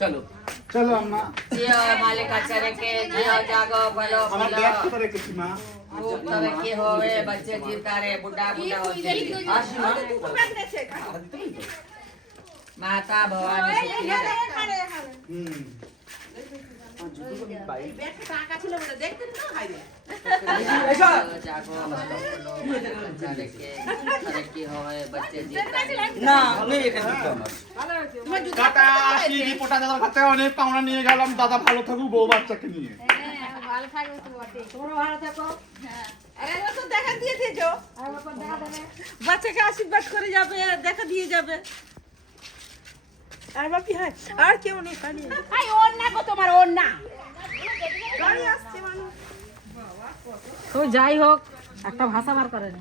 চলো চলো আম্মা जियो मालिक अच्छा रखे जियो जागो भलो আমার भलो ব্যাগ কোথায় রেখেছি মা खूब तरक्की होवे बच्चे जीता रहे बुढ़ा बुढ़ा होते আসি মা माता भवानी सुखी रहे হুম এসো जागो भलो भलो अच्छा रखे तरक्की होवे बच्चे जीता रहे না আমি এখানে দিতে আমার টাটা আসি রিপোর্টার দাদার কাছে অনেক পাওনা নিয়ে গেলাম দাদা ভালো থাকুক বউ বাচ্চাকে নিয়ে ভালো থাকবে তো বটে তোমরা ভালো থাকো আরে ও তো দেখা দিয়ে দিয়েছো আর বাবা দেখা দেবে বাচ্চাকে আশীর্বাদ করে যাবে দেখা দিয়ে যাবে আর বাকি হয় আর কেউ নেই খালি আই ওর না গো তোমার ওর না গাড়ি আসছে মানুষ তো যাই হোক একটা ভাষা বার করে না